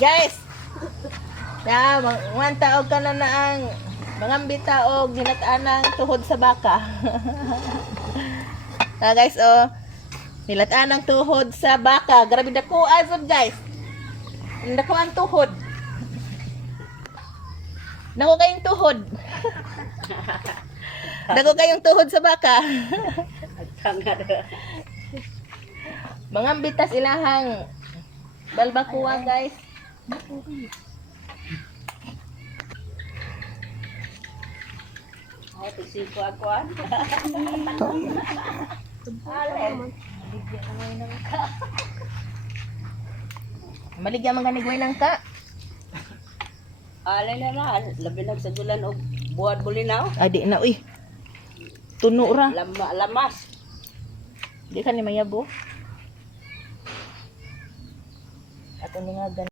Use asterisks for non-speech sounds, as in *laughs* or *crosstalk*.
Guys! Ya, mga taog ka na na ang mga bitaog ginataan ng tuhod sa baka. *laughs* ah, guys, oh. Nilataan ng tuhod sa baka. Grabe dako azod, guys. Dako ang tuhod. Nako kayong tuhod. *laughs* Dako kayong tuhod sa baka. mga bitas ilahang balbakuwa, guys. Ay, tisiko ako ah. Maligya man ganigway ng ka. Alay na na, labi nagsagulan og buhat bulinaw. Adi na, uy. Tuno ra. Lama, lamas. Di ka ni mayabo. Ato ni nga